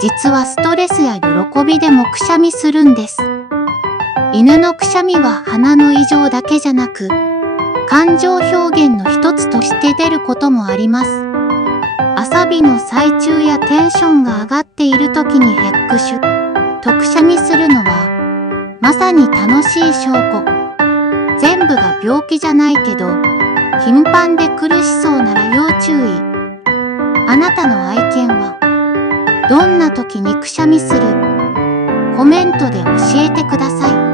実はストレスや喜びでもくしゃみするんです。犬のくしゃみは鼻の異常だけじゃなく、感情表現の一つとして出ることもあります。あさびの最中やテンションが上がっている時にヘックシュとくしゃみするのは、まさに楽しい証拠。全部が病気じゃないけど、頻繁で苦しそうなら要注意。あなたの愛犬は、どんな時にくしゃみする？コメントで教えてください。